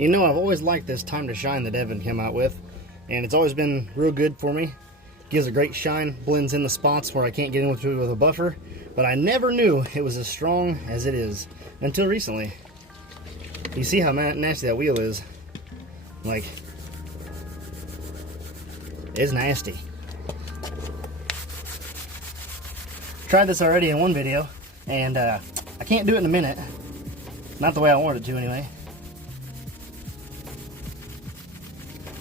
You know, I've always liked this Time2Shine that Evan came out with, and it's always been real good for me. Gives a great shine, blends in the spots where I can't get in with a buffer, but I never knew it was as strong as it is until recently. You see how nasty that wheel is? Like, it's nasty. Tried this already in one video, and I can't do it in a minute. Not the way I wanted it to, anyway.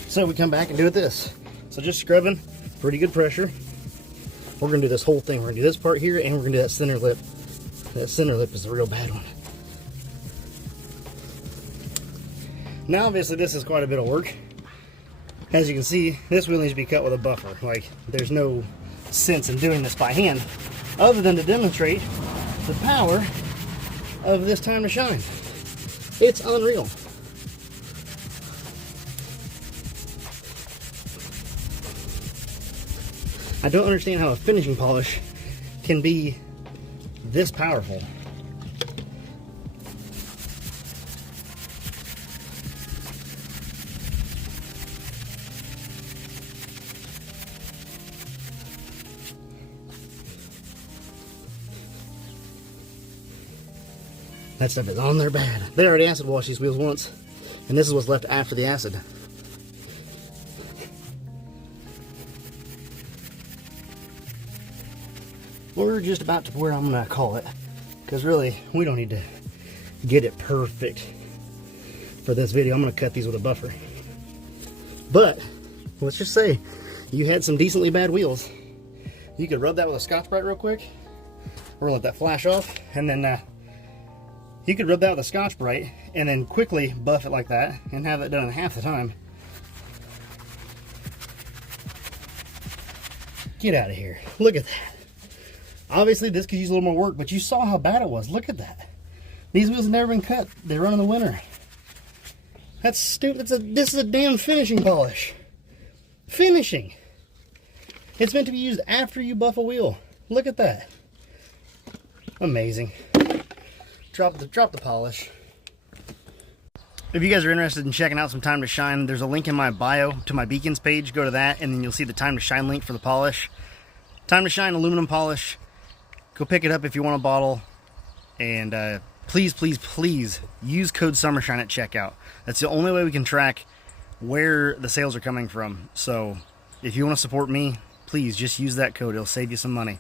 So we come back and do it this. So just scrubbing, pretty good pressure. We're gonna do this whole thing. We're gonna do this part here, and we're gonna do that center lip. That center lip is a real bad one. Now, obviously, this is quite a bit of work. As you can see, this wheel needs to be cut with a buffer. Like, there's no sense in doing this by hand, other than to demonstrate the power of this Time2Shine. It's unreal. I don't understand how a finishing polish can be this powerful. That stuff is on there bad. They already acid washed these wheels once, and this is what's left after the acid. We're just about to where I'm gonna call it, because really we don't need to get it perfect for this video. I'm gonna cut these with a buffer, but let's just say you had some decently bad wheels. You could rub that with a Scotch-Brite real quick. We're gonna let that flash off, and then you could rub that with a Scotch-Brite and then quickly buff it like that and have it done in half the time. Get out of here. Look at that. Obviously, this could use a little more work, but you saw how bad it was. Look at that. These wheels have never been cut. They run in the winter. That's stupid. This is a damn finishing polish. Finishing. It's meant to be used after you buff a wheel. Look at that. Amazing. Drop the polish. If you guys are interested in checking out some Time2Shine, there's a link in my bio to my beacons page. Go to that, and then you'll see the Time2Shine link for the polish. Time2Shine aluminum polish. Go pick it up if you want a bottle. And please, please, please use code Summershine at checkout. That's the only way we can track where the sales are coming from. So if you want to support me, please just use that code. It'll save you some money.